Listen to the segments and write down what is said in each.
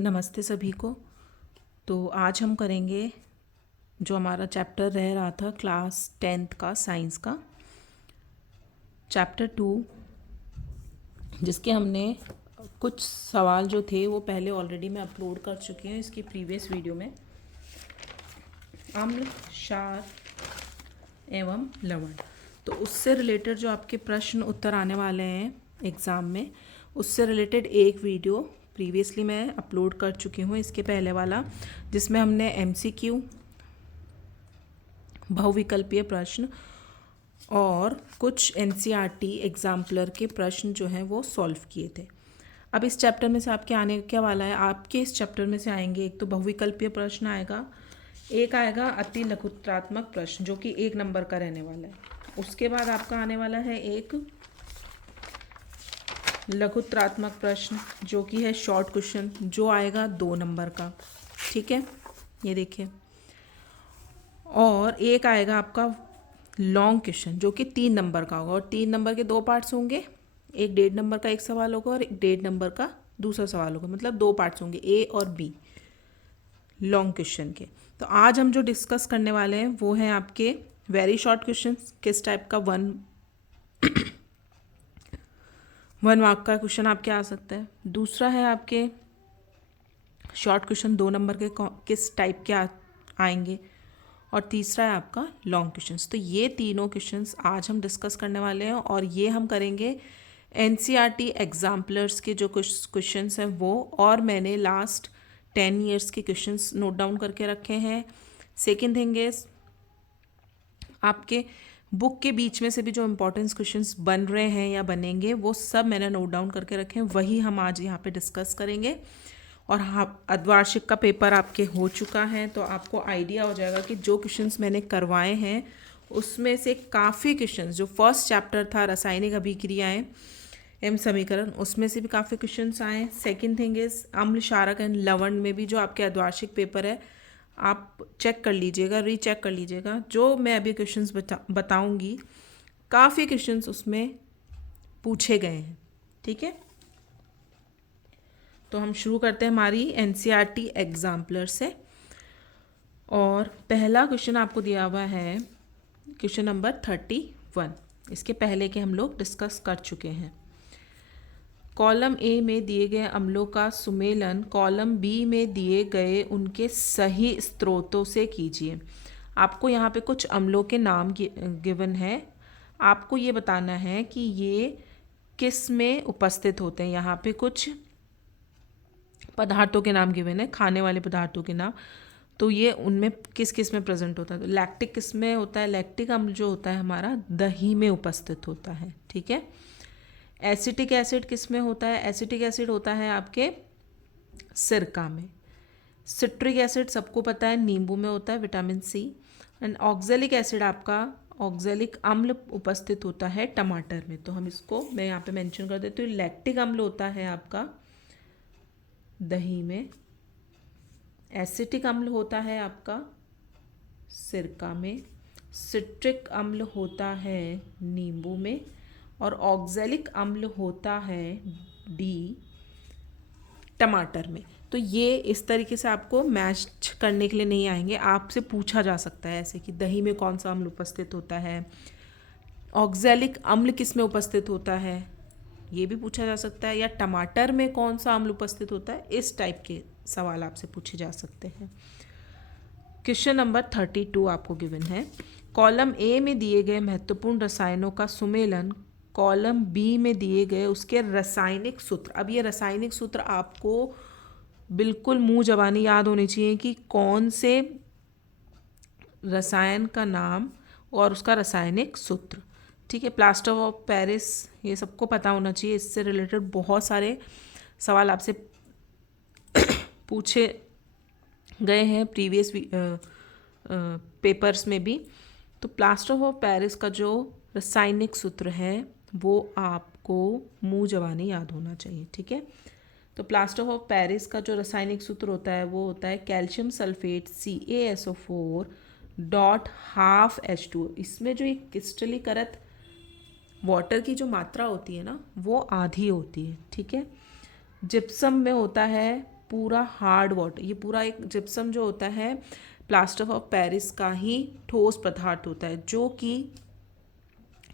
नमस्ते सभी को। तो आज हम करेंगे जो हमारा चैप्टर रह रहा था क्लास 10th का साइंस का चैप्टर 2, जिसके हमने कुछ सवाल जो थे वो पहले ऑलरेडी मैं अपलोड कर चुकी हूँ इसकी प्रीवियस वीडियो में। अम्ल, क्षार एवं लवण, तो उससे रिलेटेड जो आपके प्रश्न उत्तर आने वाले हैं एग्ज़ाम में, उससे रिलेटेड एक वीडियो प्रीवियसली मैं अपलोड कर चुकी हूँ इसके पहले वाला, जिसमें हमने एमसीक्यू, बहुविकल्पीय प्रश्न और कुछ एनसीईआरटी एग्जाम्पलर के प्रश्न जो हैं वो सॉल्व किए थे। अब इस चैप्टर में से आपके आने क्या वाला है, आपके इस चैप्टर में से आएंगे एक तो बहुविकल्पीय प्रश्न आएगा, एक आएगा अति लघुत्रात्मक प्रश्न जो कि 1 नंबर का रहने वाला है। उसके बाद आपका आने वाला है एक लघुत्रात्मक प्रश्न जो कि है शॉर्ट क्वेश्चन, जो आएगा 2 नंबर का। ठीक है, ये देखिए। और एक आएगा आपका लॉन्ग क्वेश्चन जो कि 3 नंबर का होगा, और 3 नंबर के 2 पार्ट्स होंगे, एक 1.5 नंबर का एक सवाल होगा और एक 1.5 नंबर का दूसरा सवाल होगा, मतलब 2 पार्ट्स होंगे, ए और बी लॉन्ग क्वेश्चन के। तो आज हम जो डिस्कस करने वाले हैं वो हैं आपके वेरी शॉर्ट क्वेश्चन, किस टाइप का वन मार्क का क्वेश्चन आपके आ सकता है। दूसरा है आपके शॉर्ट क्वेश्चन 2 नंबर के किस टाइप के आएंगे, और तीसरा है आपका लॉन्ग क्वेश्चंस। तो ये तीनों क्वेश्चंस आज हम डिस्कस करने वाले हैं, और ये हम करेंगे एनसीईआरटी एग्जाम्पलर्स के जो क्वेश्चंस हैं वो, और मैंने लास्ट 10 ईयर्स के क्वेश्चंस नोट डाउन करके रखे हैं। सेकेंड थिंग इज आपके बुक के बीच में से भी जो इम्पोर्टेंस क्वेश्चंस बन रहे हैं या बनेंगे वो सब मैंने नोट डाउन करके रखे हैं, वही हम आज यहाँ पे डिस्कस करेंगे। और हाँ, अर्धवार्षिक का पेपर आपके हो चुका है, तो आपको आइडिया हो जाएगा कि जो क्वेश्चंस मैंने करवाए हैं उसमें से काफ़ी क्वेश्चंस, जो फर्स्ट चैप्टर था रासायनिक अभिक्रियाएं एवं समीकरण, उसमें से भी काफ़ी क्वेश्चंस आए। सेकंड थिंग इज अम्ल, क्षारक एंड लवण में भी जो आपके अर्धवार्षिक पेपर है आप चेक कर लीजिएगा, रीचेक कर लीजिएगा। जो मैं अभी क्वेश्चंस बताऊंगी काफ़ी क्वेश्चंस उसमें पूछे गए हैं। ठीक है, तो हम शुरू करते हैं हमारी एनसीईआरटी एग्जाम्पलर से। और पहला क्वेश्चन आपको दिया हुआ है क्वेश्चन नंबर 31। इसके पहले के हम लोग डिस्कस कर चुके हैं। कॉलम ए में दिए गए अम्लों का सुमेलन कॉलम बी में दिए गए उनके सही स्रोतों से कीजिए। आपको यहाँ पे कुछ अम्लों के नाम गिवन है, आपको ये बताना है कि ये किस में उपस्थित होते हैं। यहाँ पे कुछ पदार्थों के नाम गिवन है, खाने वाले पदार्थों के नाम, तो ये उनमें किस किस में प्रेजेंट होता है। तो लैक्टिक किस में होता है, लैक्टिक अम्ल जो होता है हमारा दही में उपस्थित होता है। ठीक है, एसिटिक एसिड किस में होता है, एसिटिक एसिड होता है आपके सिरका में। सिट्रिक एसिड सबको पता है नींबू में होता है, vitamin C. And oxalic acid आपका ऑक्जेलिक अम्ल उपस्थित होता है टमाटर में। तो हम इसको मैं यहाँ पे मेंशन कर देती हूँ। लैक्टिक अम्ल होता है आपका दही में, एसिटिक अम्ल होता है आपका सिरका में, सिट्रिक अम्ल होता है नींबू में, और ऑक्जेलिक अम्ल होता है डी टमाटर में। तो ये इस तरीके से आपको मैच करने के लिए नहीं आएंगे, आपसे पूछा जा सकता है ऐसे कि दही में कौन सा अम्ल उपस्थित होता है, ऑक्जेलिक अम्ल किस में उपस्थित होता है, ये भी पूछा जा सकता है, या टमाटर में कौन सा अम्ल उपस्थित होता है। इस टाइप के सवाल आपसे पूछे जा सकते हैं। क्वेश्चन नंबर 32 आपको गिवन है। कॉलम ए में दिए गए महत्वपूर्ण रसायनों का सुमेलन कॉलम बी में दिए गए उसके रासायनिक सूत्र। अब ये रासायनिक सूत्र आपको बिल्कुल मुंह जबानी याद होनी चाहिए कि कौन से रसायन का नाम और उसका रासायनिक सूत्र। ठीक है, प्लास्टर ऑफ पेरिस ये सबको पता होना चाहिए। इससे रिलेटेड बहुत सारे सवाल आपसे पूछे गए हैं प्रीवियस पेपर्स में भी। तो प्लास्टर ऑफ पेरिस का जो रासायनिक सूत्र है वो आपको मुंह जबानी याद होना चाहिए। ठीक है, तो प्लास्टर ऑफ पेरिस का जो रासायनिक सूत्र होता है वो होता है calcium sulphate CaSO4 dot half H2। इसमें जो एक क्रिस्टलीकृत वाटर की जो मात्रा होती है ना वो आधी होती है। ठीक है, जिप्सम में होता है पूरा हार्ड वाटर, ये पूरा एक जिप्सम जो होता है प्लास्टर ऑफ पेरिस का ही ठोस पदार्थ होता है, जो कि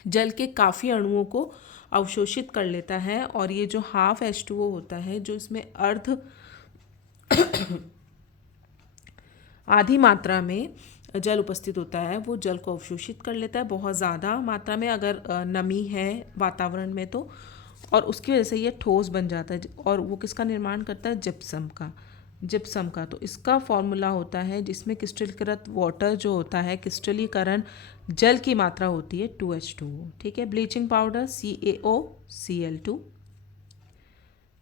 जल के काफ़ी अणुओं को अवशोषित कर लेता है। और ये जो हाफ H2O होता है, जो इसमें अर्ध आधी मात्रा में जल उपस्थित होता है, वो जल को अवशोषित कर लेता है बहुत ज़्यादा मात्रा में अगर नमी है वातावरण में तो, और उसकी वजह से ये ठोस बन जाता है। और वो किसका निर्माण करता है? जिप्सम का। तो इसका फॉर्मूला होता है जिसमें क्रिस्टलीकृत वाटर जो होता है, क्रिस्टलीकरण जल की मात्रा होती है 2H2O। ठीक है। Bleaching powder CaOCl2,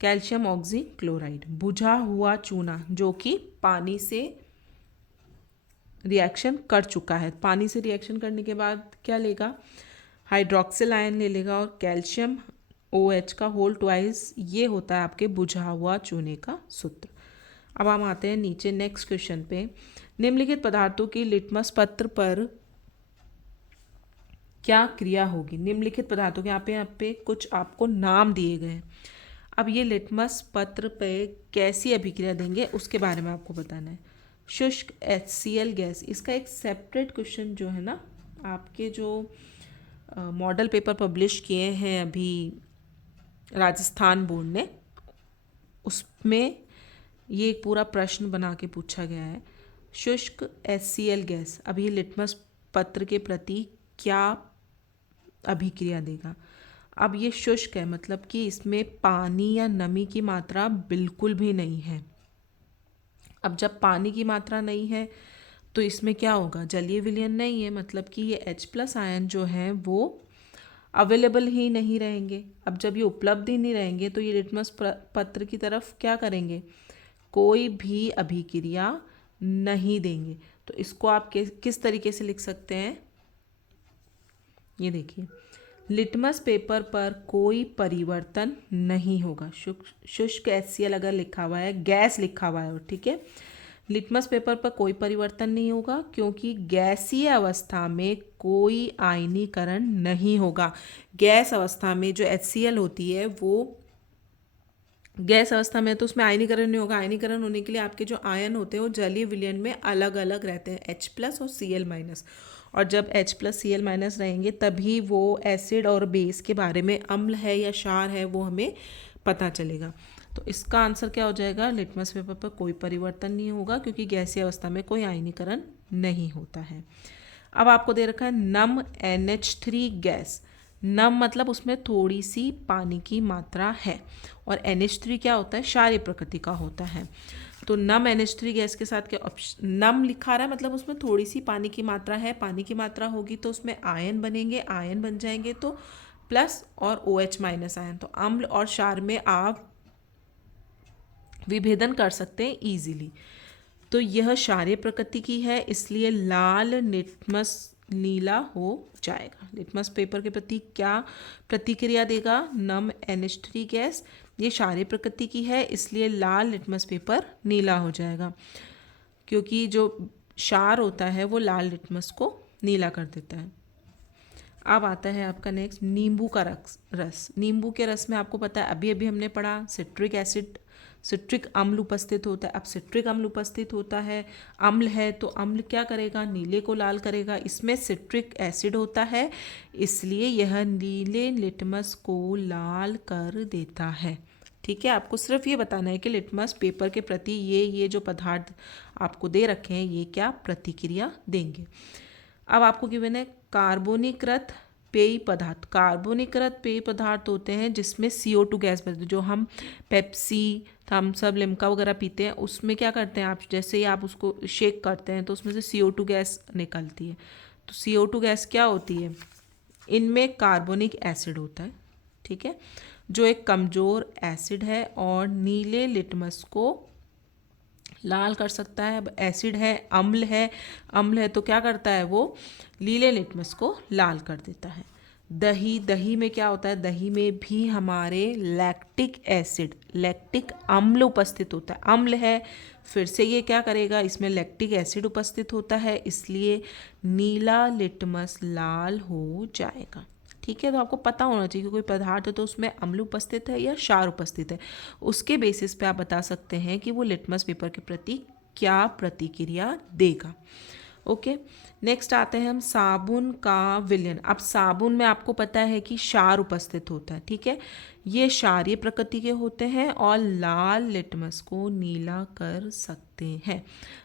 calcium oxychloride, बुझा हुआ चूना जो कि पानी से रिएक्शन कर चुका है। पानी से रिएक्शन करने के बाद क्या लेगा? हाइड्रोक्सिल आयन ले लेगा और कैल्शियम OH का होल ट्वाइस, ये होता है आपके बुझा हुआ चूने का सूत्र। अब हम आते हैं नीचे नेक्स्ट क्वेश्चन पे। निम्नलिखित पदार्थों की लिटमस पत्र पर क्या क्रिया होगी? निम्नलिखित पदार्थों के यहाँ पे कुछ आपको नाम दिए गए हैं। अब ये लिटमस पत्र पे कैसी अभिक्रिया देंगे उसके बारे में आपको बताना है। शुष्क HCl गैस, इसका एक सेपरेट क्वेश्चन जो है ना, आपके जो मॉडल पेपर पब्लिश किए हैं अभी राजस्थान बोर्ड ने, उसमें ये एक पूरा प्रश्न बना के पूछा गया है। शुष्क HCl गैस अब ये लिटमस पत्र के प्रति क्या अभिक्रिया देगा? अब ये शुष्क है, मतलब कि इसमें पानी या नमी की मात्रा बिल्कुल भी नहीं है। अब जब पानी की मात्रा नहीं है तो इसमें क्या होगा? जलीय विलयन नहीं है, मतलब कि ये H+ आयन जो हैं वो अवेलेबल ही नहीं रहेंगे। अब जब ये उपलब्ध ही नहीं रहेंगे तो ये लिटमस पत्र की तरफ क्या करेंगे? कोई भी अभिक्रिया नहीं देंगे। तो इसको आप किस तरीके से लिख सकते हैं? ये देखिए, लिटमस पेपर पर कोई परिवर्तन नहीं होगा। शुष्क HCl अगर लिखा हुआ है, गैस लिखा हुआ है, ठीक है, लिटमस पेपर पर कोई परिवर्तन नहीं होगा क्योंकि गैसीय अवस्था में कोई आयनीकरण नहीं होगा। गैस अवस्था में जो HCl होती है वो गैस अवस्था में, तो उसमें आयनीकरण नहीं होगा। आयनीकरण होने के लिए आपके जो आयन होते हैं वो जलीय विलयन में अलग अलग रहते हैं, H+ और Cl-। और जब H+ Cl- रहेंगे तभी वो एसिड और बेस के बारे में, अम्ल है या क्षार है, वो हमें पता चलेगा। तो इसका आंसर क्या हो जाएगा? लिटमस पेपर पर कोई परिवर्तन नहीं होगा क्योंकि गैसीय अवस्था में कोई आयनीकरण नहीं होता है। अब आपको दे रखा है नम NH3 गैस। नम मतलब उसमें थोड़ी सी पानी की मात्रा है, और NH3 क्या होता है? क्षारीय प्रकृति का होता है। तो नम NH3 गैस के साथ क्या ऑप्शन? नम लिखा रहा है मतलब उसमें थोड़ी सी पानी की मात्रा है। पानी की मात्रा होगी तो उसमें आयन बनेंगे, आयन बन जाएंगे तो प्लस और OH- आयन, तो अम्ल और क्षार में आप विभेदन कर सकते हैं इजीली। तो यह क्षारीय प्रकृति की है, इसलिए लाल लिटमस नीला हो जाएगा। लिटमस पेपर के प्रति क्या प्रतिक्रिया देगा? नम NH3 गैस, ये क्षारीय प्रकृति की है इसलिए लाल लिटमस पेपर नीला हो जाएगा, क्योंकि जो क्षार होता है वो लाल लिटमस को नीला कर देता है। अब आता है आपका नेक्स्ट, नींबू का रस। नींबू के रस में आपको पता है अभी अभी हमने पढ़ा सिट्रिक एसिड, सिट्रिक अम्ल उपस्थित होता है। अब सिट्रिक अम्ल उपस्थित होता है, अम्ल है तो अम्ल क्या करेगा? नीले को लाल करेगा। इसमें सिट्रिक एसिड होता है इसलिए यह नीले लिटमस को लाल कर देता है। ठीक है, आपको सिर्फ ये बताना है कि लिटमस पेपर के प्रति ये जो पदार्थ आपको दे रखे हैं ये क्या प्रतिक्रिया देंगे। अब आपको गिवन है कार्बोनीकृत पेय पदार्थ। कार्बोनीकृत पेय पदार्थ होते हैं जिसमें CO2 गैस बनती है। जो हम पेप्सी, थम्स अप, लिम्का वगैरह पीते हैं उसमें क्या करते हैं आप, जैसे ही आप उसको शेक करते हैं तो उसमें से CO2 गैस निकलती है। तो CO2 गैस क्या होती है? इनमें कार्बोनिक एसिड होता है, ठीक है, जो एक कमज़ोर एसिड है और नीले लिटमस को लाल कर सकता है। अब एसिड है, अम्ल है, अम्ल है तो क्या करता है? वो नीले लिटमस को लाल कर देता है। दही, दही में क्या होता है? दही में भी हमारे लैक्टिक एसिड, लैक्टिक अम्ल उपस्थित होता है। अम्ल है, फिर से ये क्या करेगा? इसमें लैक्टिक एसिड उपस्थित होता है इसलिए नीला लिटमस लाल हो जाएगा। ठीक है। तो आपको पता होना चाहिए कि कोई पदार्थ है तो उसमें अम्ल उपस्थित है या क्षार उपस्थित है। उसके बेसिस पे आप बता सकते हैं कि वो लिटमस पेपर के प्रति क्या प्रतिक्रिया देगा। ओके, नेक्स्ट आते हैं हम साबुन का विलयन। अब साबुन में आपको पता है कि क्षार उपस्थित होता है, ठीक है। ये क्षारीय प्रकृति के होते हैं और लाल लिटमस को नीला कर सकते हैं।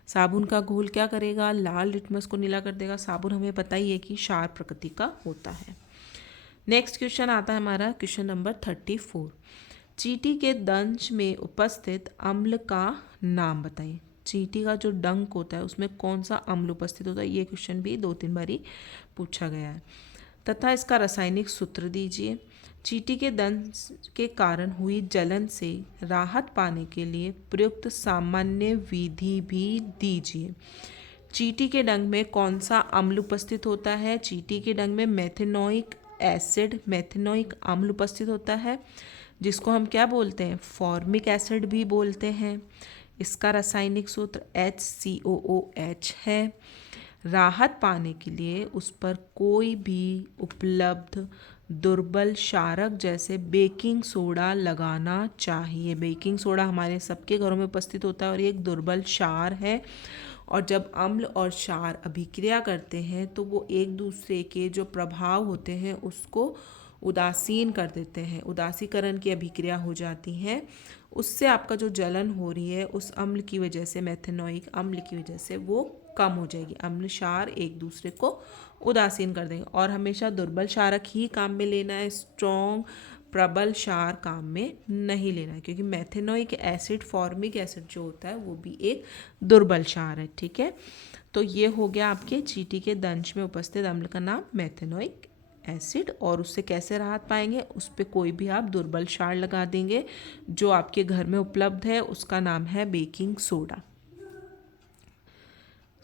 साबुन का घोल क्या करेगा, लाल लिटमस को नीला कर देगा। साबुन हमें पता ही है कि क्षार प्रकृति का होता है। नेक्स्ट क्वेश्चन आता है हमारा क्वेश्चन नंबर 34। चींटी के दंश में उपस्थित अम्ल का नाम बताइए। चींटी का जो डंक होता है उसमें कौन सा अम्ल उपस्थित होता है, ये क्वेश्चन भी 2-3 बारी पूछा गया है। तथा इसका रासायनिक सूत्र दीजिए। चींटी के दंश के कारण हुई जलन से राहत पाने के लिए प्रयुक्त सामान्य विधि भी दीजिए। चींटी के डंक में कौन सा अम्ल उपस्थित होता है, चींटी के डंक में मेथेनोइक एसिड, मेथेनोइक अम्ल उपस्थित होता है, जिसको हम क्या बोलते हैं, फॉर्मिक एसिड भी बोलते हैं। इसका रासायनिक सूत्र HCOOH है। राहत पाने के लिए उस पर कोई भी उपलब्ध दुर्बल क्षारक जैसे बेकिंग सोडा लगाना चाहिए। बेकिंग सोडा हमारे सबके घरों में उपस्थित होता है और ये एक दुर्बल क्षार है। और जब अम्ल और क्षार अभिक्रिया करते हैं तो वो एक दूसरे के जो प्रभाव होते हैं उसको उदासीन कर देते हैं। उदासीकरण की अभिक्रिया हो जाती है, उससे आपका जो जलन हो रही है उस अम्ल की वजह से, मेथेनोइक अम्ल की वजह से वो कम हो जाएगी। अम्ल क्षार एक दूसरे को उदासीन कर देंगे। और हमेशा दुर्बल क्षारक ही काम में लेना है, स्ट्रॉन्ग प्रबल क्षार काम में नहीं लेना है, क्योंकि मेथेनोइक एसिड, फॉर्मिक एसिड जो होता है वो भी एक दुर्बल क्षार है, ठीक है। तो ये हो गया आपके चींटी के दंश में उपस्थित अम्ल का नाम मेथेनोइक एसिड। और उससे कैसे राहत पाएंगे, उस पर कोई भी आप दुर्बल क्षार लगा देंगे। जो आपके घर में उपलब्ध है उसका नाम है बेकिंग सोडा,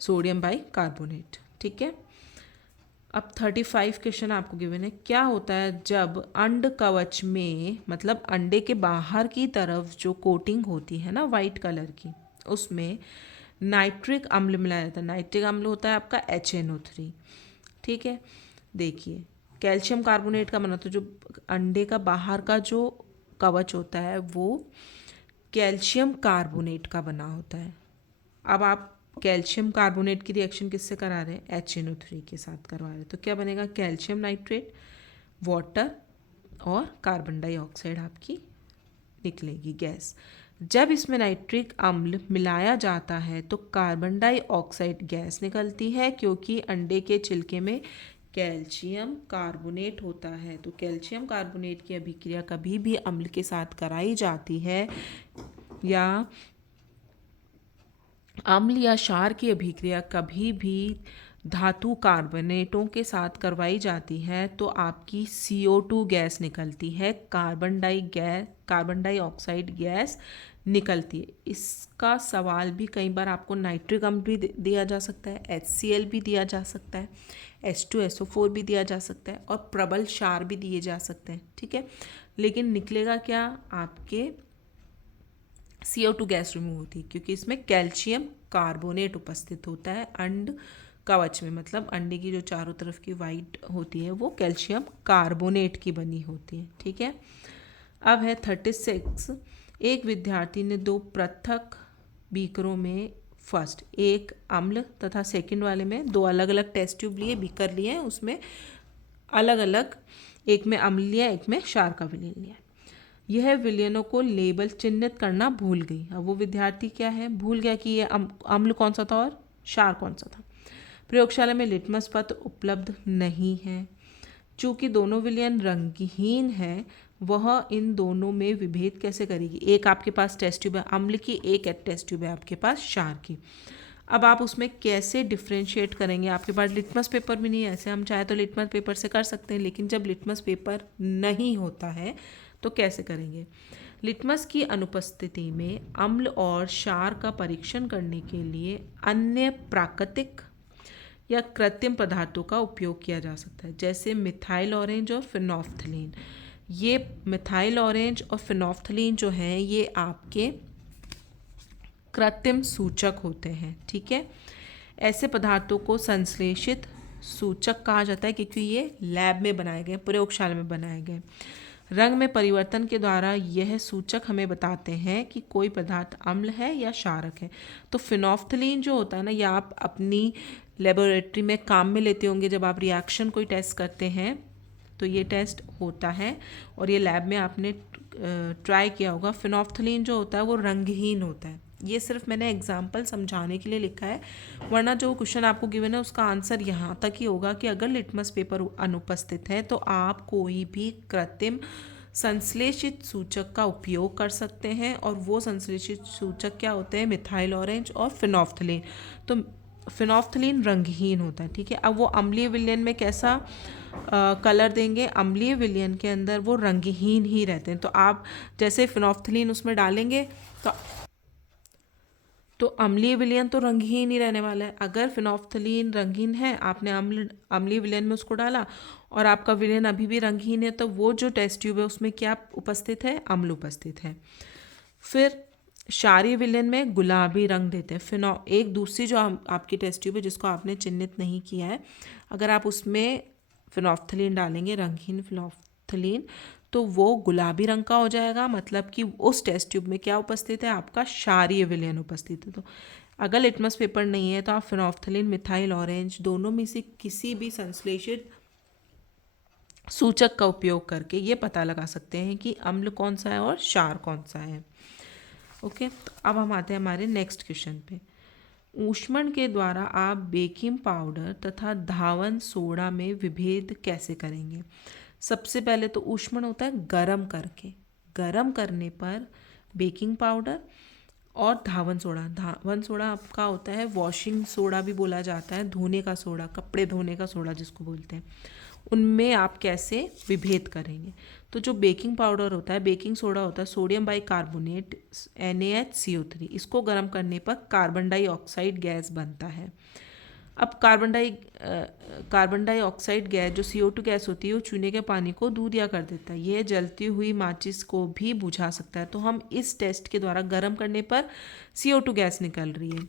सोडियम बाइकार्बोनेट, ठीक है। अब 35 क्वेश्चन आपको गिवन है। क्या होता है जब अंड कवच में, मतलब अंडे के बाहर की तरफ जो कोटिंग होती है ना वाइट कलर की, उसमें नाइट्रिक अम्ल मिलाया जाता है। नाइट्रिक अम्ल होता है आपका HNO3, ठीक है। देखिए, कैल्शियम कार्बोनेट का बना, तो जो अंडे का बाहर का जो कवच होता है वो कैल्शियम कार्बोनेट का बना होता है। अब आप कैल्शियम कार्बोनेट की रिएक्शन किससे करा रहे हैं, HNO3 के साथ करवा रहे हैं। तो क्या बनेगा, कैल्शियम नाइट्रेट, वाटर और कार्बन डाइऑक्साइड आपकी निकलेगी गैस। जब इसमें नाइट्रिक अम्ल मिलाया जाता है तो कार्बन डाइऑक्साइड गैस निकलती है, क्योंकि अंडे के छिलके में कैल्शियम कार्बोनेट होता है। तो कैल्शियम कार्बोनेट की अभिक्रिया कभी भी अम्ल के साथ कराई जाती है, या अम्ल या क्षार की अभिक्रिया कभी भी धातु कार्बोनेटों के साथ करवाई जाती है, तो आपकी CO2 गैस निकलती है, कार्बन डाइऑक्साइड गैस निकलती है। इसका सवाल भी कई बार आपको नाइट्रिक अम्ल भी दिया जा सकता है, HCl भी दिया जा सकता है, H2SO4 भी दिया जा सकता है, और प्रबल क्षार भी दिए जा सकते हैं, ठीक है। लेकिन निकलेगा क्या, आपके CO2 गैस रिमूव होती है, क्योंकि इसमें कैल्शियम कार्बोनेट उपस्थित होता है अंड कवच में। मतलब अंडे की जो चारों तरफ की वाइट होती है वो कैल्शियम कार्बोनेट की बनी होती है, ठीक है। अब है 36। एक विद्यार्थी ने 2 पृथक बीकरों में फर्स्ट एक अम्ल तथा सेकंड वाले में 2 अलग अलग टेस्ट ट्यूब लिए, बीकर लिए हैं, उसमें अलग अलग, एक में अम्ल लिया, एक में क्षार का विलयन लिया। यह विलयनों को लेबल चिन्हित करना भूल गई। अब वो विद्यार्थी क्या है, भूल गया कि ये अम्ल कौन सा था और क्षार कौन सा था। प्रयोगशाला में लिटमस पत्र उपलब्ध नहीं है। चूँकि दोनों विलयन रंगहीन है, वह इन दोनों में विभेद कैसे करेगी। एक आपके पास टेस्ट ट्यूब है अम्ल की, एक टेस्ट ट्यूब है आपके पास क्षार की। अब आप उसमें कैसे डिफ्रेंशिएट करेंगे, आपके पास लिटमस पेपर भी नहीं है। ऐसे हम चाहे तो लिटमस पेपर से कर सकते हैं, लेकिन जब लिटमस पेपर नहीं होता है तो कैसे करेंगे। लिटमस की अनुपस्थिति में अम्ल और क्षार का परीक्षण करने के लिए अन्य प्राकृतिक या कृत्रिम पदार्थों का उपयोग किया जा सकता है, जैसे मिथाइल ऑरेंज और फिनोफ्थलीन। ये मिथाइल ऑरेंज और फिनोफ्थलीन जो हैं ये आपके कृत्रिम सूचक होते हैं, ठीक है। ऐसे पदार्थों को संश्लेषित सूचक कहा जाता है क्योंकि ये लैब में बनाए गए, प्रयोगशाला में बनाए गए। रंग में परिवर्तन के द्वारा यह सूचक हमें बताते हैं कि कोई पदार्थ अम्ल है या क्षारक है। तो फिनोफ्थलीन जो होता है ना, यह आप अपनी लेबोरेटरी में काम में लेते होंगे जब आप रिएक्शन कोई टेस्ट करते हैं, तो ये टेस्ट होता है और ये लैब में आपने ट्राई किया होगा। फिनोफ्थलीन जो होता है वो रंगहीन होता है। ये सिर्फ मैंने एग्जाम्पल समझाने के लिए लिखा है, वरना जो क्वेश्चन आपको गिवन है उसका आंसर यहाँ तक ही होगा कि अगर लिटमस पेपर अनुपस्थित है तो आप कोई भी कृत्रिम संश्लेषित सूचक का उपयोग कर सकते हैं, और वो संश्लेषित सूचक क्या होते हैं, मिथाइल ऑरेंज और फिनोफ्थलीन। तो फिनोफ्थलीन रंगहीन होता है, ठीक है। अब वो अम्लीय विलयन में कैसा कलर देंगे, अम्लीय विलयन के अंदर वो रंगहीन ही रहते हैं। तो आप जैसे फिनोफ्थलीन उसमें डालेंगे तो अम्लीय विलयन तो रंगहीन ही रहने वाला है। अगर फिनोफ्थलीन रंगीन है, आपने अम्लीय विलयन में उसको डाला और आपका विलयन अभी भी रंगहीन है, तो वो जो टेस्ट ट्यूब है उसमें क्या उपस्थित है, अम्ल उपस्थित है। फिर क्षारीय विलयन में गुलाबी रंग देते हैं। एक दूसरी जो आपकी टेस्ट ट्यूब है जिसको आपने चिन्हित नहीं किया है, अगर आप उसमें फिनोफ्थलीन डालेंगे, रंगहीन फिनोफ्थलीन, तो वो गुलाबी रंग का हो जाएगा, मतलब कि उस टेस्ट ट्यूब में क्या उपस्थित है, आपका क्षारीय विलयन उपस्थित है। तो अगर लिटमस पेपर नहीं है तो आप फिनोफ्थलीन, मिथाइल ऑरेंज दोनों में से किसी भी संश्लेषित सूचक का उपयोग करके ये पता लगा सकते हैं कि अम्ल कौन सा है और क्षार कौन सा है। ओके, तो अब हम आते हैं हमारे नेक्स्ट क्वेश्चन पे। ऊष्मन के द्वारा आप बेकिंग पाउडर तथा धावन सोडा में विभेद कैसे करेंगे। सबसे पहले तो ऊष्मन होता है गरम करके, गरम करने पर बेकिंग पाउडर और धावन सोडा आपका होता है वॉशिंग सोडा भी बोला जाता है, धोने का सोडा, कपड़े धोने का सोडा जिसको बोलते हैं। उनमें आप कैसे विभेद करेंगे। तो जो बेकिंग पाउडर होता है, बेकिंग सोडा होता है सोडियम बाइकार्बोनेट NaHCO3, इसको गर्म करने पर कार्बन डाइऑक्साइड गैस बनता है। अब कार्बन डाइऑक्साइड गैस जो CO2 गैस होती है वो चूने के पानी को दूधिया कर देता है। यह जलती हुई माचिस को भी बुझा सकता है। तो हम इस टेस्ट के द्वारा गर्म करने पर CO2 गैस निकल रही है,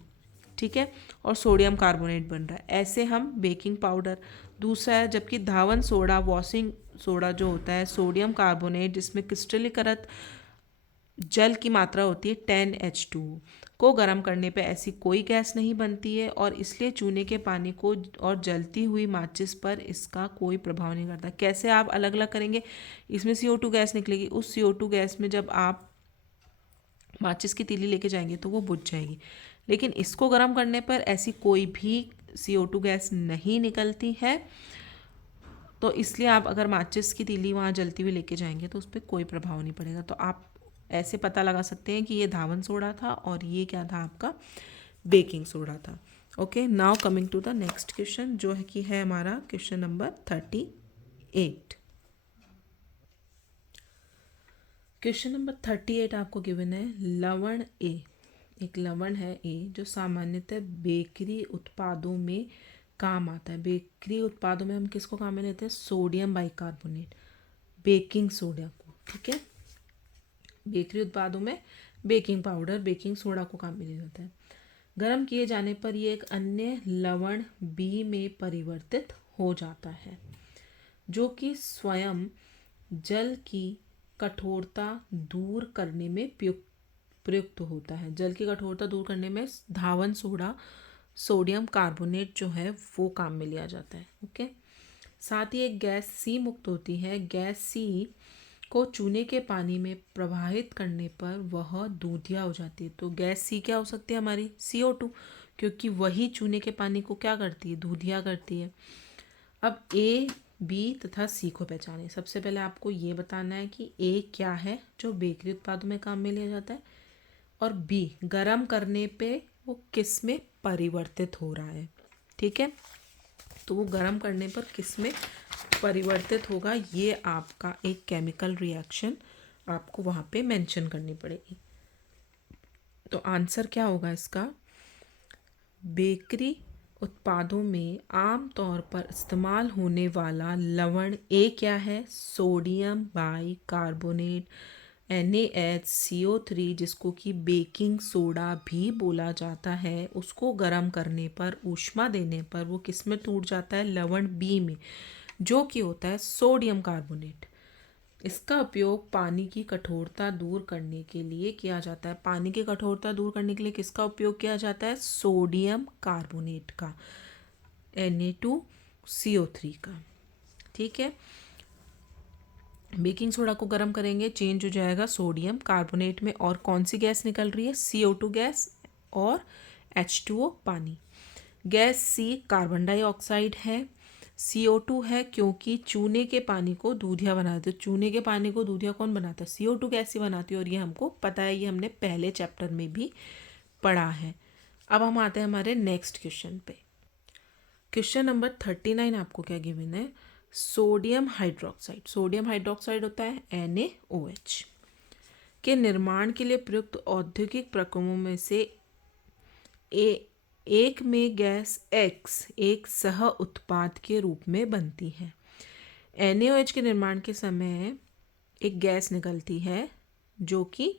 ठीक है, और सोडियम कार्बोनेट बन रहा है। ऐसे हम बेकिंग पाउडर। दूसरा है जबकि धावन सोडा, वॉशिंग सोडा जो होता है सोडियम कार्बोनेट जिसमें क्रिस्टलीकृत जल की मात्रा होती है 10H2O, को गर्म करने पे ऐसी कोई गैस नहीं बनती है, और इसलिए चूने के पानी को और जलती हुई माचिस पर इसका कोई प्रभाव नहीं करता। कैसे आप अलग अलग करेंगे, इसमें CO2 गैस निकलेगी, उस CO2 गैस में जब आप माचिस की तीली लेके जाएंगे तो वो बुझ जाएगी, लेकिन इसको गर्म करने पर ऐसी कोई भी CO2 गैस नहीं निकलती है। तो इसलिए आप अगर माचिस की तीली वहाँ जलती हुई लेके जाएंगे तो उस पर कोई प्रभाव नहीं पड़ेगा। तो आप ऐसे पता लगा सकते हैं कि ये धावन सोडा था और ये क्या था, आपका बेकिंग सोडा था। Okay, now coming to the next question जो है कि है हमारा क्वेश्चन नंबर 38। क्वेश्चन नंबर 38 आपको गिवन है लवण ए। एक लवण है ए जो सामान्यतः बेकरी उत्पादों में काम आता है। बेकरी उत्पादों में हम किसको काम में लेते हैं, सोडियम बाइकार्बोनेट, बेकिंग सोडा को, ठीक है। बेकरी उत्पादों में बेकिंग पाउडर, बेकिंग सोडा को काम में लिया जाता है। गर्म किए जाने पर यह एक अन्य लवण बी में परिवर्तित हो जाता है जो कि स्वयं जल की कठोरता दूर करने में प्रयुक्त होता है। जल की कठोरता दूर करने में धावन सोडा, सोडियम कार्बोनेट जो है वो काम में लिया जाता है। ओके, साथ ही एक गैस सी मुक्त होती है। गैस सी को चूने के पानी में प्रवाहित करने पर वह दूधिया हो जाती है। तो गैस सी क्या हो सकती है हमारी, CO2, क्योंकि वही चूने के पानी को क्या करती है, दूधिया करती है। अब A, B तथा C को पहचानें। सबसे पहले आपको ये बताना है कि A क्या है जो बेकरी उत्पादों में काम में लिया जाता है, और B गर्म करने पे वो किस में परिवर्तित हो रहा है, ठीक है। तो वो गर्म करने पर किस में परिवर्तित होगा, ये आपका एक केमिकल रिएक्शन आपको वहाँ पे मेंशन करनी पड़ेगी। तो आंसर क्या होगा इसका, बेकरी उत्पादों में आमतौर पर इस्तेमाल होने वाला लवण ए क्या है, सोडियम बाइकार्बोनेट, NaHCO3 जिसको कि बेकिंग सोडा भी बोला जाता है, उसको गर्म करने पर, ऊष्मा देने पर वो किस में टूट जाता है? लवण बी में, जो कि होता है सोडियम कार्बोनेट। इसका उपयोग पानी की कठोरता दूर करने के लिए किया जाता है। पानी की कठोरता दूर करने के लिए किसका उपयोग किया जाता है? सोडियम कार्बोनेट का, Na2CO3 का। ठीक है, बेकिंग सोडा को गर्म करेंगे, चेंज हो जाएगा सोडियम कार्बोनेट में, और कौन सी गैस निकल रही है? CO2 गैस और H2O पानी। गैस सी कार्बन डाइऑक्साइड है, CO2 है क्योंकि चूने के पानी को दूधिया बनाते हैं। चूने के पानी को दूधिया कौन बनाता है? CO2 गैस ही बनाती है, और ये हमको पता है, ये हमने पहले चैप्टर में भी पढ़ा है। अब हम आते हैं हमारे नेक्स्ट क्वेश्चन पे। क्वेश्चन नंबर 39 आपको क्या गिवन है? Sodium hydroxide. सोडियम हाइड्रोक्साइड होता है NaOH के निर्माण के लिए प्रयुक्त औद्योगिक प्रक्रमों में से एक में गैस X एक सह उत्पाद के रूप में बनती है। NaOH के निर्माण के समय एक गैस निकलती है जो कि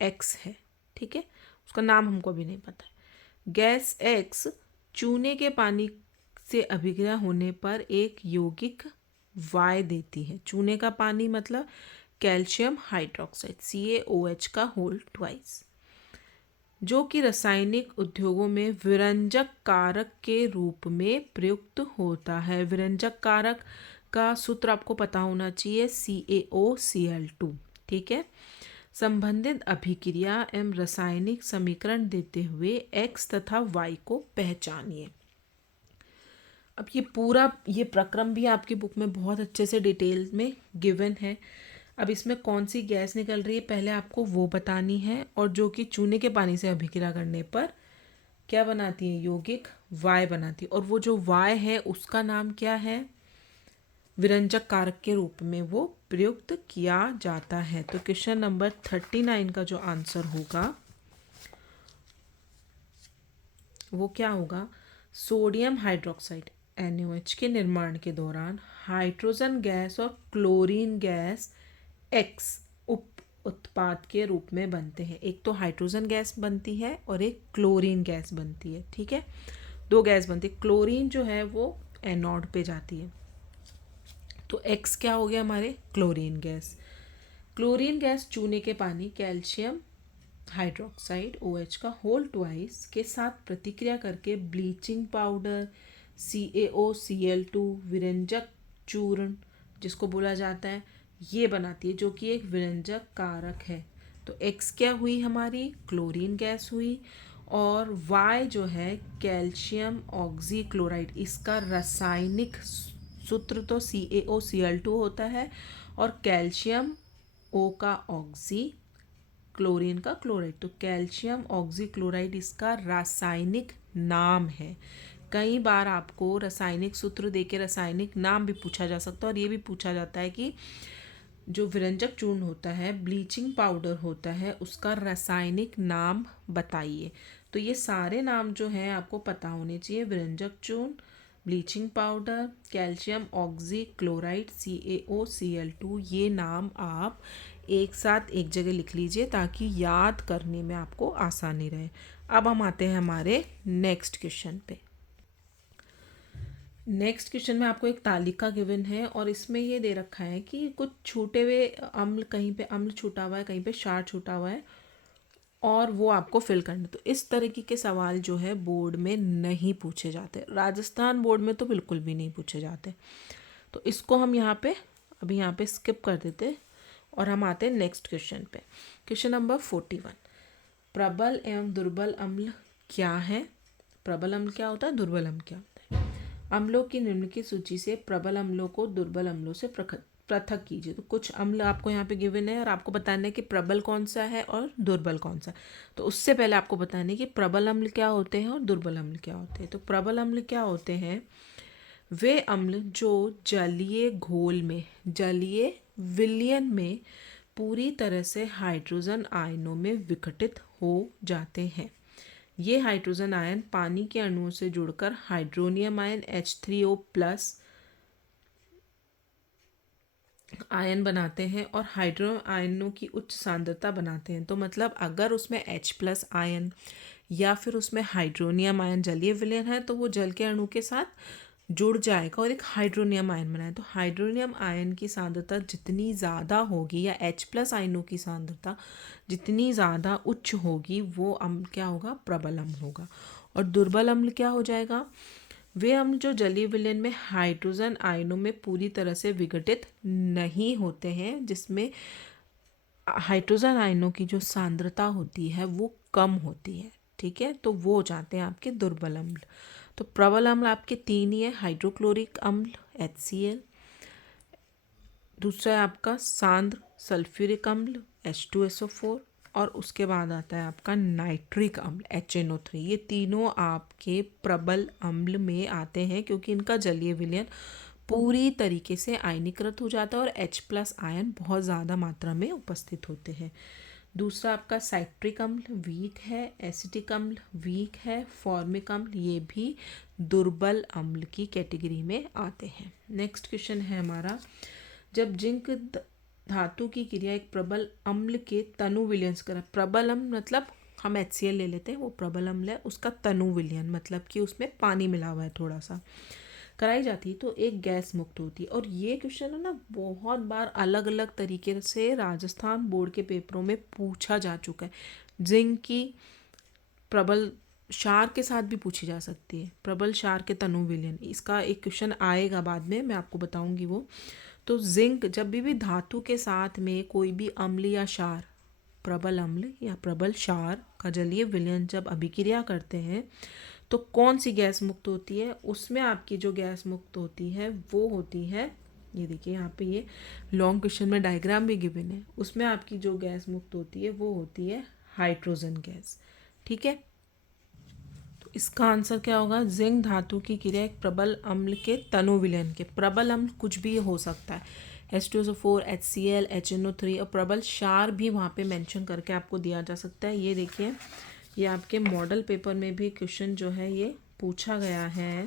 X है। ठीक है, उसका नाम हमको अभी नहीं पता है। गैस X चूने के पानी से अभिक्रिया होने पर एक यौगिक Y देती है। चूने का पानी मतलब कैल्शियम हाइड्रोक्साइड, CaOH का होल ट्वाइस, जो कि रासायनिक उद्योगों में विरंजक कारक के रूप में प्रयुक्त होता है। विरंजक कारक का सूत्र आपको पता होना चाहिए, CaOCl2। ठीक है, संबंधित अभिक्रिया एवं रासायनिक समीकरण देते हुए X तथा Y को पहचानिए। अब ये प्रक्रम भी आपकी बुक में बहुत अच्छे से डिटेल में गिवन है। अब इसमें कौन सी गैस निकल रही है पहले आपको वो बतानी है, और जो कि चूने के पानी से अभिक्रिया करने पर क्या बनाती है? यौगिक Y बनाती है, और वो जो Y है उसका नाम क्या है? विरंजक कारक के रूप में वो प्रयुक्त किया जाता है। तो क्वेश्चन नंबर 39 का जो आंसर होगा वो क्या होगा? सोडियम हाइड्रोक्साइड NaOH के निर्माण के दौरान हाइड्रोजन गैस और क्लोरीन गैस X उप उत्पाद के रूप में बनते हैं। एक तो हाइड्रोजन गैस बनती है और एक क्लोरीन गैस बनती है। ठीक है, दो गैस बनती है। क्लोरीन जो है वो एनोड पे जाती है, तो X क्या हो गया हमारे? Chlorine gas. क्लोरीन गैस चूने के पानी कैल्शियम हाइड्रोक्साइड OH का होल ट्वाइस के साथ प्रतिक्रिया करके ब्लीचिंग पाउडर CaOCl2 विरंजक चूर्ण जिसको बोला जाता है ये बनाती है, जो कि एक विरंजक कारक है। तो X क्या हुई हमारी? क्लोरीन गैस हुई, और Y जो है कैल्शियम ऑक्सीक्लोराइड। इसका रासायनिक सूत्र तो CaOCl2 होता है, और कैल्शियम O का ऑक्सी, क्लोरीन का क्लोराइड, तो कैल्शियम ऑक्सीक्लोराइड इसका रासायनिक नाम है। कई बार आपको रासायनिक सूत्र देके रासायनिक नाम भी पूछा जा सकता है, और ये भी पूछा जाता है कि जो विरंजक चूर्ण होता है, ब्लीचिंग पाउडर होता है, उसका रासायनिक नाम बताइए। तो ये सारे नाम जो हैं आपको पता होने चाहिए। विरंजक चूर्ण, bleaching powder, calcium oxychloride CaOCl2, ये नाम आप एक साथ एक जगह लिख लीजिए ताकि याद करने में आपको आसानी रहे। अब हम आते हैं हमारे नेक्स्ट क्वेश्चन पे। नेक्स्ट क्वेश्चन में आपको एक तालिका गिवन है, और इसमें ये दे रखा है कि कुछ छूटे हुए अम्ल, कहीं पे अम्ल छूटा हुआ है, कहीं पे क्षार छूटा हुआ है, और वो आपको फिल करना। तो इस तरीके के सवाल जो है बोर्ड में नहीं पूछे जाते, राजस्थान बोर्ड में तो बिल्कुल भी नहीं पूछे जाते। तो इसको हम यहाँ पे अभी यहाँ पे स्किप कर देते, और हम आते हैं नेक्स्ट क्वेश्चन पे। क्वेश्चन नंबर 41, प्रबल एवं दुर्बल अम्ल क्या है? प्रबल अम्ल क्या होता है, दुर्बल अम्ल क्या होता है? अम्लों की निम्नलिखित सूची से प्रबल अम्लों को दुर्बल अम्लों से पृथक कीजिए। तो कुछ अम्ल आपको यहाँ पे गिवन है, और आपको बताना है कि प्रबल कौन सा है और दुर्बल कौन सा। तो उससे पहले आपको बताना है कि प्रबल अम्ल क्या होते हैं और दुर्बल अम्ल क्या होते हैं। तो प्रबल अम्ल क्या होते हैं? वे अम्ल जो जलीय घोल में, जलीय विलयन में पूरी तरह से हाइड्रोजन आयनों में विघटित हो जाते हैं। ये हाइड्रोजन आयन पानी के अणुओं से जुड़कर हाइड्रोनियम आयन H3O+ आयन बनाते हैं और हाइड्रो आयनों की उच्च सांद्रता बनाते हैं। तो मतलब अगर उसमें H+ आयन या फिर उसमें हाइड्रोनियम आयन जलीय विलयन है तो वो जल के अणु के साथ जुड़ जाएगा और एक हाइड्रोनियम आयन बनाए। तो हाइड्रोनियम आयन की सांद्रता जितनी ज़्यादा होगी या H+ आयनों की सांद्रता जितनी ज़्यादा उच्च होगी वो अम्ल क्या होगा, प्रबल अम्ल होगा। और दुर्बल अम्ल क्या हो जाएगा, वे अम्ल जो जलीय विलयन में हाइड्रोजन आयनों में पूरी तरह से विघटित नहीं होते हैं, जिसमें हाइड्रोजन आयनों की जो सांद्रता होती है वो कम होती है। ठीक है, तो वो हो जाते हैं आपके दुर्बल अम्ल। तो प्रबल अम्ल आपके 3 ही है, हाइड्रोक्लोरिक अम्ल HCl, दूसरा है आपका सांद्र सल्फ्यूरिक अम्ल H2SO4, और उसके बाद आता है आपका नाइट्रिक अम्ल HNO3। ये तीनों आपके प्रबल अम्ल में आते हैं क्योंकि इनका जलीय विलयन पूरी तरीके से आयनीकृत हो जाता है और H+ आयन बहुत ज़्यादा मात्रा में उपस्थित होते हैं। दूसरा आपका साइट्रिक अम्ल वीक है, एसिटिक अम्ल वीक है, फॉर्मिक अम्ल ये भी दुर्बल अम्ल की कैटेगरी में आते हैं। नेक्स्ट क्वेश्चन है हमारा, जब जिंक धातु की क्रिया एक प्रबल अम्ल के तनु विलयन से करा, प्रबल अम्ल मतलब हम HCl ले लेते हैं, वो प्रबल अम्ल है, उसका तनु विलयन मतलब कि उसमें पानी मिला हुआ है थोड़ा सा, कराई जाती है तो एक गैस मुक्त होती है। और ये क्वेश्चन है ना बहुत बार अलग अलग तरीके से राजस्थान बोर्ड के पेपरों में पूछा जा चुका है। जिंक की प्रबल क्षार के साथ भी पूछी जा सकती है, प्रबल क्षार के तनु विलयन, इसका एक क्वेश्चन आएगा बाद में, मैं आपको बताऊंगी वो। तो जिंक जब भी धातु के साथ में कोई भी अम्ल या क्षार, प्रबल अम्ल या प्रबल क्षार का जलीय विलयन जब अभिक्रिया करते हैं तो कौन सी गैस मुक्त होती है, उसमें आपकी जो गैस मुक्त होती है वो होती है, ये देखिए यहाँ पे ये लॉन्ग क्वेश्चन में डायग्राम भी गिवन है, उसमें आपकी जो गैस मुक्त होती है वो होती है हाइड्रोजन गैस। ठीक है, तो इसका आंसर क्या होगा, जिंक धातु की क्रिया एक प्रबल अम्ल के तनु विलयन के, प्रबल अम्ल कुछ भी हो सकता है, H2SO4 HCl HNO3, और प्रबल क्षार भी वहाँ पे मेंशन करके आपको दिया जा सकता है। ये देखिए ये आपके मॉडल पेपर में भी क्वेश्चन जो है ये पूछा गया है,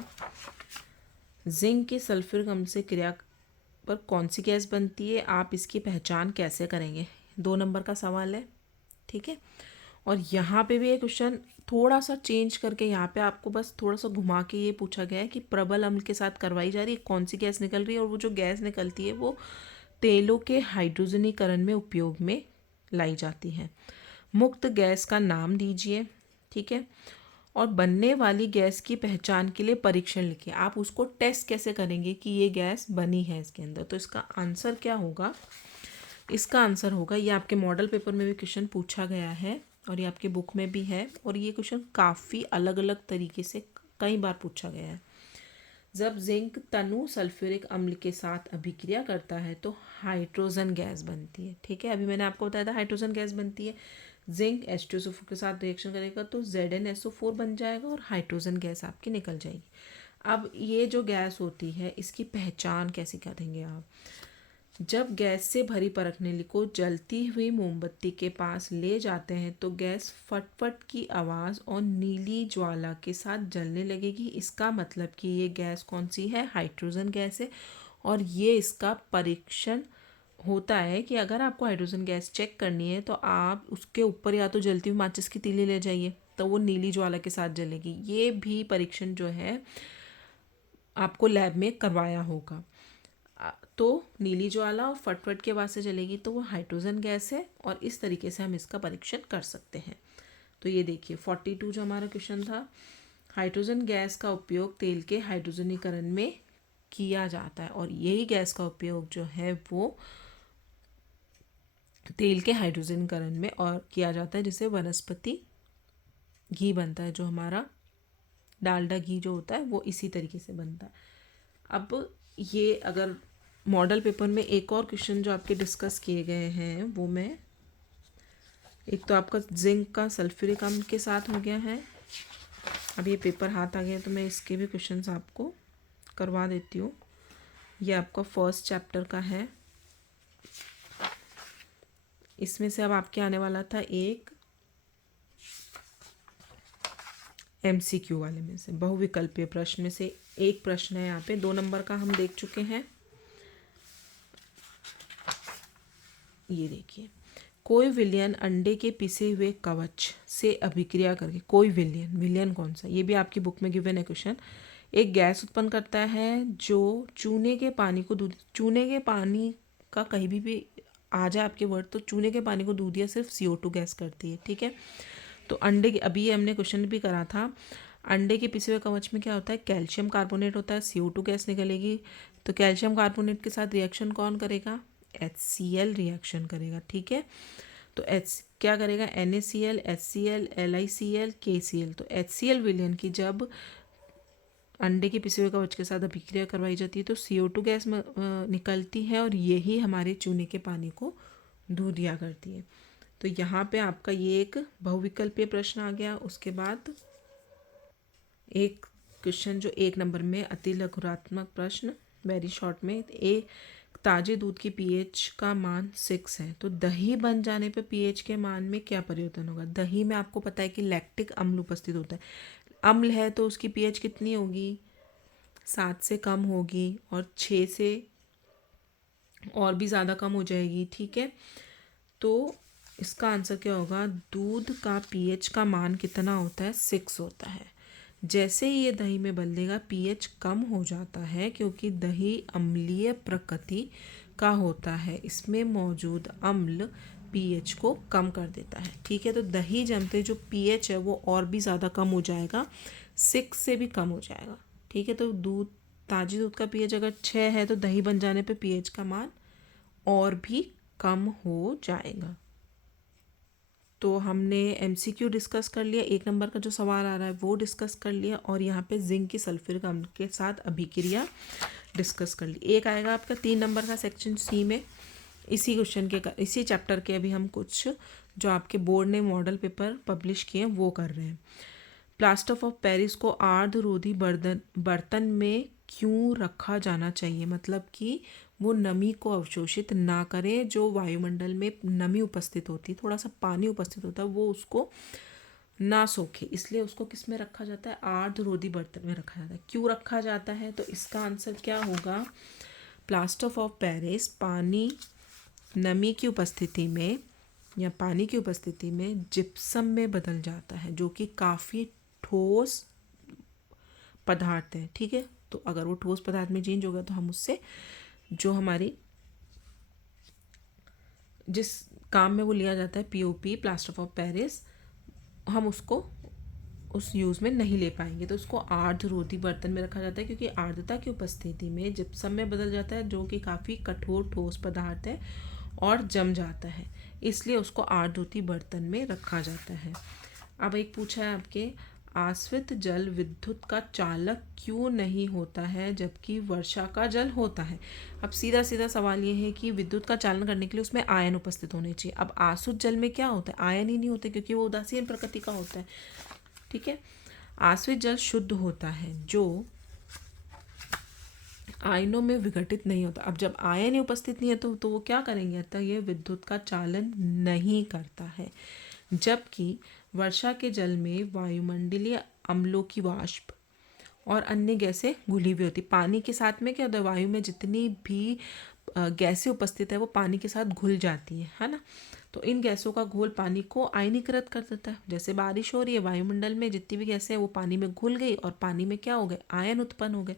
जिंक की सल्फ्यूरिक अम्ल से क्रिया पर कौन सी गैस बनती है, आप इसकी पहचान कैसे करेंगे, 2 नंबर का सवाल है। ठीक है, और यहाँ पे भी ये क्वेश्चन थोड़ा सा चेंज करके यहाँ पे आपको बस थोड़ा सा घुमा के ये पूछा गया है कि प्रबल अम्ल के साथ करवाई जा रही है कौन सी गैस निकल रही है, और वो जो गैस निकलती है वो तेलों के हाइड्रोजनीकरण में उपयोग में लाई जाती है। मुक्त गैस का नाम दीजिए। ठीक है, और बनने वाली गैस की पहचान के लिए परीक्षण लिखिए, आप उसको टेस्ट कैसे करेंगे कि ये गैस बनी है इसके अंदर। तो इसका आंसर क्या होगा, इसका आंसर होगा, ये आपके मॉडल पेपर में भी क्वेश्चन पूछा गया है और ये आपके बुक में भी है, और ये क्वेश्चन काफ़ी अलग अलग तरीके से कई बार पूछा गया है। जब जिंक तनु सल्फ्यूरिक अम्ल के साथ अभिक्रिया करता है तो हाइड्रोजन गैस बनती है। ठीक है, अभी मैंने आपको बताया था हाइड्रोजन गैस बनती है, जिंक H2SO4 के साथ रिएक्शन करेगा तो ZnSO4 बन जाएगा और हाइड्रोजन गैस आपकी निकल जाएगी। अब ये जो गैस होती है इसकी पहचान कैसे करेंगे आप, जब गैस से भरी परखनेली को जलती हुई मोमबत्ती के पास ले जाते हैं तो गैस फटफट की आवाज़ और नीली ज्वाला के साथ जलने लगेगी, इसका मतलब कि ये गैस कौन सी है, हाइड्रोजन गैस है। और ये इसका परीक्षण होता है कि अगर आपको हाइड्रोजन गैस चेक करनी है तो आप उसके ऊपर या तो जलती हुई माचिस की तीली ले जाइए तो वो नीली ज्वाला के साथ जलेगी। ये भी परीक्षण जो है आपको लैब में करवाया होगा। तो नीली ज्वाला और फटफट के आवाज़ से जलेगी तो वो हाइड्रोजन गैस है, और इस तरीके से हम इसका परीक्षण कर सकते हैं। तो ये देखिए 42 जो हमारा क्वेश्चन था, हाइड्रोजन गैस का उपयोग तेल के हाइड्रोजनीकरण में किया जाता है, और यही गैस का उपयोग जो है वो तेल के हाइड्रोजनीकरण में और किया जाता है, जिससे वनस्पति घी बनता है, जो हमारा डालडा घी जो होता है वो इसी तरीके से बनता है। अब ये अगर मॉडल पेपर में एक और क्वेश्चन जो आपके डिस्कस किए गए हैं वो मैं, एक तो आपका जिंक का सल्फ्यूरिक अम्ल के साथ हो गया है, अब ये पेपर हाथ आ गया तो मैं इसके भी क्वेश्चंस आपको करवा देती हूँ। ये आपका फर्स्ट चैप्टर का है, इसमें से अब आपके आने वाला था एक MCQ वाले में से, बहुविकल्पीय प्रश्न में से एक प्रश्न है यहाँ पे, 2 नंबर का हम देख चुके हैं। ये देखिए, कोई विलयन अंडे के पिसे हुए कवच से अभिक्रिया करके, कोई विलयन, विलयन कौन सा, ये भी आपकी बुक में गिवन है क्वेश्चन, एक गैस उत्पन्न करता है जो चूने के पानी को दूध, चूने के पानी का कहीं भी आ जाए आपके वर्ड तो चूने के पानी को दूध या सिर्फ CO2 गैस करती है, ठीक है। तो अंडे के, अभी हमने क्वेश्चन भी करा था, अंडे के पिसे हुए कवच में क्या होता है, कैल्शियम कार्बोनेट होता है, CO2 गैस निकलेगी, तो कैल्शियम कार्बोनेट के साथ रिएक्शन कौन करेगा, HCl रिएक्शन करेगा, ठीक है। तो H क्या करेगा, NaCl, HCl, LiCl, KCl, तो HCl विलयन की जब अंडे के पिसे हुए कवच के साथ अभिक्रिया करवाई जाती है तो CO2 गैस निकलती है और यही हमारे चूने के पानी को दूध दिया करती है। तो यहाँ पे आपका ये एक बहुविकल्पीय प्रश्न आ गया। उसके बाद एक क्वेश्चन जो 1 नंबर में अति लघुरात्मक प्रश्न, वेरी शॉर्ट में, एक ताजे दूध की pH का मान 6 है, तो दही बन जाने पे pH के मान में क्या परिवर्तन होगा। दही में आपको पता है कि लैक्टिक अम्ल उपस्थित होता है, अम्ल है तो उसकी pH कितनी होगी, 7 से कम होगी और 6 से और भी ज़्यादा कम हो जाएगी, ठीक है। तो इसका आंसर क्या होगा, दूध का pH का मान कितना होता है, 6 होता है। जैसे ही ये दही में बदलेगा pH कम हो जाता है क्योंकि दही अम्लीय प्रकृति का होता है, इसमें मौजूद अम्ल pH को कम कर देता है, ठीक है। तो दही जमते जो pH है वो और भी ज़्यादा कम हो जाएगा, 6 से भी कम हो जाएगा, ठीक है। तो दूध, ताज़ी दूध का pH अगर 6 है तो दही बन जाने पे pH का मान और भी कम हो जाएगा। तो हमने MCQ डिस्कस कर लिया, 1 नंबर का जो सवाल आ रहा है वो डिस्कस कर लिया, और यहाँ पे जिंक की सल्फ्यूरिक अम्ल के साथ अभिक्रिया डिस्कस कर ली। एक आएगा आपका 3 नंबर का सेक्शन C में, इसी क्वेश्चन के, इसी चैप्टर के अभी हम कुछ जो आपके बोर्ड ने मॉडल पेपर पब्लिश किए हैं वो कर रहे हैं। प्लास्टर ऑफ पेरिस को आर्द्ररोधी बर्तन में क्यों रखा जाना चाहिए, मतलब कि वो नमी को अवशोषित ना करे, जो वायुमंडल में नमी उपस्थित होती है, थोड़ा सा पानी उपस्थित होता है, वो उसको ना सोखे, इसलिए उसको किस में रखा जाता है, आर्द्ररोधी बर्तन में रखा जाता है। क्यों रखा जाता है, तो इसका आंसर क्या होगा, प्लास्टर ऑफ पेरिस पानी, नमी की उपस्थिति में या पानी की उपस्थिति में जिप्सम में बदल जाता है, जो कि काफ़ी ठोस पदार्थ है, ठीक है। तो अगर वो ठोस पदार्थ में चेंज होगा तो हम उससे जो हमारी जिस काम में वो लिया जाता है POP, प्लास्टर ऑफ पेरिस, हम उसको उस यूज़ में नहीं ले पाएंगे, तो उसको आर्द्ररोधी बर्तन में रखा जाता है क्योंकि आर्द्रता की उपस्थिति में जिप्सम में बदल जाता है, जो कि काफ़ी कठोर ठोस पदार्थ है और जम जाता है, इसलिए उसको आर्द्ररोधी बर्तन में रखा जाता है। अब एक पूछा है आपके, आश्रित जल विद्युत का चालक क्यों नहीं होता है जबकि वर्षा का जल होता है। अब सीधा सीधा सवाल ये है कि विद्युत का चालन करने के लिए उसमें आयन उपस्थित होने चाहिए। अब आश्रित जल में क्या होता है, आयन ही नहीं होते क्योंकि वो उदासीन प्रकृति का होता है, ठीक है। आश्रित जल शुद्ध होता है जो आयनों में विघटित नहीं होता। अब जब आयन ही उपस्थित नहीं है तो वो क्या करेंगे, तो ये विद्युत का चालन नहीं करता है। जबकि वर्षा के जल में वायुमंडलीय अम्लों की वाष्प और अन्य गैसें घुली हुई होती। पानी के साथ में क्या होता है, वायु में जितनी भी गैसें उपस्थित है वो पानी के साथ घुल जाती है ना। तो इन गैसों का घोल पानी को आयनीकृत कर देता है। जैसे बारिश हो रही है, वायुमंडल में जितनी भी गैसें हैं वो पानी में घुल गई और पानी में क्या हो गए, आयन उत्पन्न हो गए।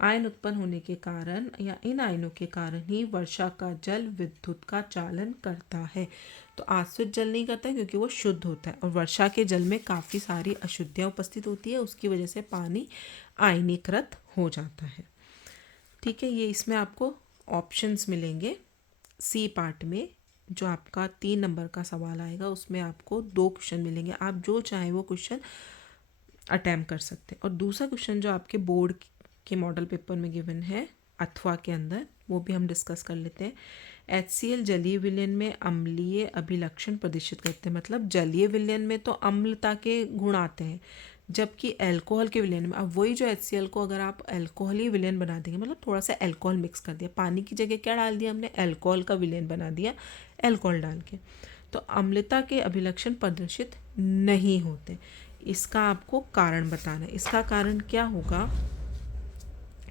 आयन उत्पन्न होने के कारण या इन आयनों के कारण ही वर्षा का जल विद्युत का चालन करता है। तो आश्रित जल नहीं करता क्योंकि वो शुद्ध होता है, और वर्षा के जल में काफ़ी सारी अशुद्धियाँ उपस्थित होती है, उसकी वजह से पानी आयनीकृत हो जाता है, ठीक है। ये इसमें आपको ऑप्शंस मिलेंगे C पार्ट में, जो आपका 3 नंबर का सवाल आएगा उसमें आपको 2 क्वेश्चन मिलेंगे, आप जो चाहें वो क्वेश्चन अटैम्प्ट कर सकते हैं। और दूसरा क्वेश्चन जो आपके बोर्ड के मॉडल पेपर में गिवन है अथवा के अंदर, वो भी हम डिस्कस कर लेते हैं। HCl जलीय विलयन में अम्लीय अभिलक्षण प्रदर्शित करते हैं, मतलब जलीय विलयन में तो अम्लता के गुण आते हैं, जबकि अल्कोहल के विलयन में, अब वही जो HCl को अगर आप अल्कोहली विलयन बना देंगे, मतलब थोड़ा सा अल्कोहल मिक्स कर दिया, पानी की जगह क्या डाल दिया हमने, अल्कोहल का विलयन बना दिया अल्कोहल डाल के, तो अम्लता के अभिलक्षण प्रदर्शित नहीं होते। इसका आपको कारण बताना है। इसका कारण क्या होगा,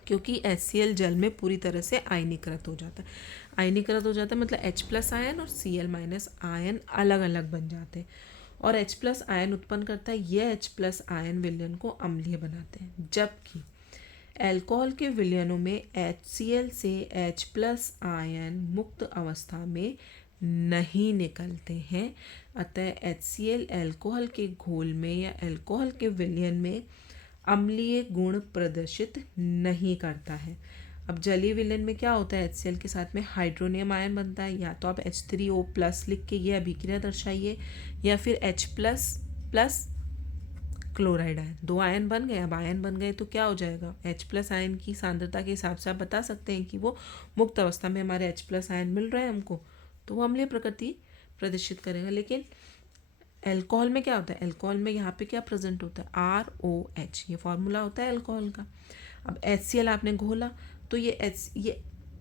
क्योंकि HCl जल में पूरी तरह से आयनीकृत हो जाता है। आयनीकृत हो जाता है, मतलब H प्लस आयन और Cl माइनस आयन अलग अलग बन जाते हैं और H प्लस आयन उत्पन्न करता है, ये H प्लस आयन विलयन को अम्लीय बनाते हैं। जबकि एल्कोहल के विलयनों में HCl से H प्लस आयन मुक्त अवस्था में नहीं निकलते हैं, अतः HCl एल्कोहल के घोल में या एल्कोहल के विलयन में अम्लीय गुण प्रदर्शित नहीं करता है। अब जलीय विलयन में क्या होता है, HCl के साथ में हाइड्रोनियम आयन बनता है, या तो आप H3O प्लस लिख के ये अभिक्रिया दर्शाइए, या फिर H plus plus chloride ion, दो आयन बन गए। अब आयन बन गए तो क्या हो जाएगा, H प्लस आयन की सांद्रता के हिसाब से आप बता सकते हैं कि वो मुक्त अवस्था में हमारे H प्लस आयन मिल रहे हैं हमको, तो वो अम्लीय प्रकृति प्रदर्शित करेगा। लेकिन एल्कोहल में क्या होता है, एल्कोहल में यहाँ पे क्या प्रेजेंट होता है, ROH, ये फॉर्मूला होता है एल्कोहल का। अब HCl आपने घोला तो ये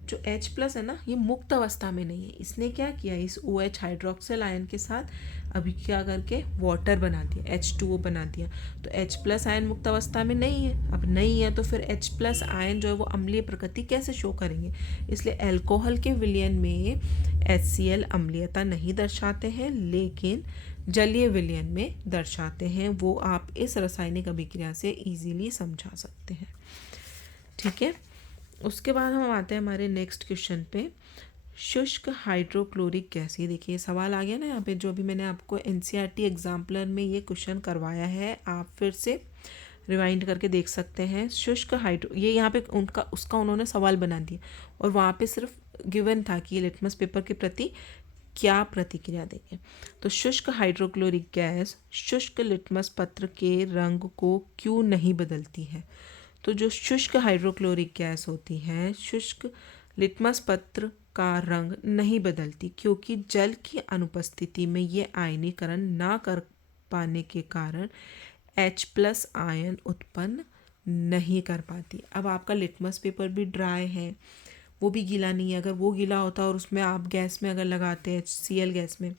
जो H प्लस है ना, ये मुक्त अवस्था में नहीं है, इसने क्या किया, इस OH हाइड्रोक्सिल आयन के साथ अभी क्या करके वाटर बना दिया, H2O बना दिया। तो H प्लस आयन मुक्त अवस्था में नहीं है, अब नहीं है तो फिर H प्लस आयन जो है वो अम्लीय प्रकृति कैसे शो करेंगे। इसलिए एल्कोहल के विलयन में HCl अम्लीयता नहीं दर्शाते हैं, लेकिन जलीय विलयन में दर्शाते हैं। वो आप इस रासायनिक अभिक्रिया से इजीली समझा सकते हैं। ठीक है, उसके बाद हम आते हैं हमारे नेक्स्ट क्वेश्चन पे, शुष्क हाइड्रोक्लोरिक गैस। ये देखिए सवाल आ गया ना यहाँ पे, जो भी मैंने आपको NCERT एग्जाम्पलर में ये क्वेश्चन करवाया है, आप फिर से रिवाइंड करके देख सकते हैं। शुष्क हाइड्रो, ये यहाँ पे उसका उन्होंने सवाल बना दिया और वहाँ पे सिर्फ गिवन था कि ये लिटमस पेपर के प्रति क्या प्रतिक्रिया देंगे। तो शुष्क हाइड्रोक्लोरिक गैस शुष्क लिटमस पत्र के रंग को क्यों नहीं बदलती है। तो जो शुष्क हाइड्रोक्लोरिक गैस होती है, शुष्क लिटमस पत्र का रंग नहीं बदलती, क्योंकि जल की अनुपस्थिति में ये आयनीकरण ना कर पाने के कारण H प्लस आयन उत्पन्न नहीं कर पाती। अब आपका लिटमस पेपर भी ड्राई है, वो भी गीला नहीं है। अगर वो गीला होता और उसमें आप गैस में अगर लगाते हैं HCl गैस में,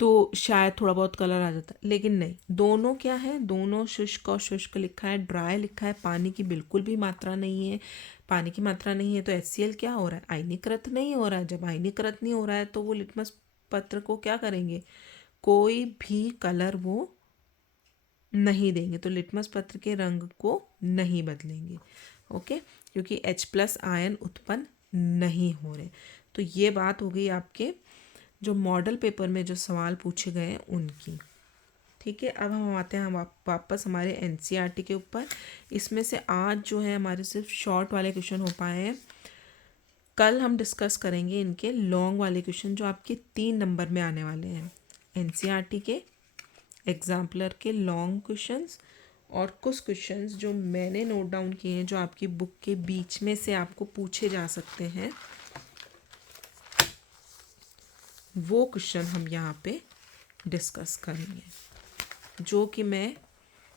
तो शायद थोड़ा बहुत कलर आ जाता, लेकिन नहीं, दोनों क्या है, दोनों शुष्क और शुष्क लिखा है, ड्राई लिखा है, पानी की बिल्कुल भी मात्रा नहीं है। पानी की मात्रा नहीं है तो HCl क्या हो रहा है, आयनीकृत नहीं हो रहा है। जब आयनीकृत नहीं हो रहा है तो वो लिटमस पत्र को क्या करेंगे, कोई भी कलर वो नहीं देंगे, तो लिटमस पत्र के रंग को नहीं बदलेंगे। ओके, क्योंकि H प्लस आयन उत्पन्न नहीं हो रहे। तो ये बात हो गई आपके जो मॉडल पेपर में जो सवाल पूछे गए हैं उनकी। ठीक है, अब हम आते हैं वापस हमारे NCERT के ऊपर। इसमें से आज जो है हमारे सिर्फ शॉर्ट वाले क्वेश्चन हो पाए हैं। कल हम डिस्कस करेंगे इनके लॉन्ग वाले क्वेश्चन जो आपके 3 नंबर में आने वाले हैं। NCERT के एग्जाम्पलर के लॉन्ग क्वेश्चंस और कुछ क्वेश्चंस जो मैंने नोट डाउन किए हैं, जो आपकी बुक के बीच में से आपको पूछे जा सकते हैं, वो क्वेश्चन हम यहाँ पे डिस्कस करेंगे, जो कि मैं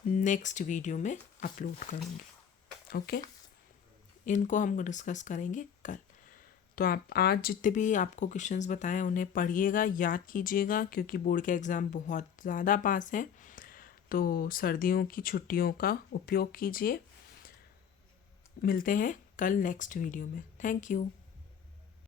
नेक्स्ट वीडियो में अपलोड करूँगी। ओके, इनको हम डिस्कस करेंगे कल। तो आप आज जितने भी आपको क्वेश्चंस बताएं उन्हें पढ़िएगा, याद कीजिएगा, क्योंकि बोर्ड के एग्ज़ाम बहुत ज़्यादा पास हैं। तो सर्दियों की छुट्टियों का उपयोग कीजिए। मिलते हैं कल नेक्स्ट वीडियो में। Thank you.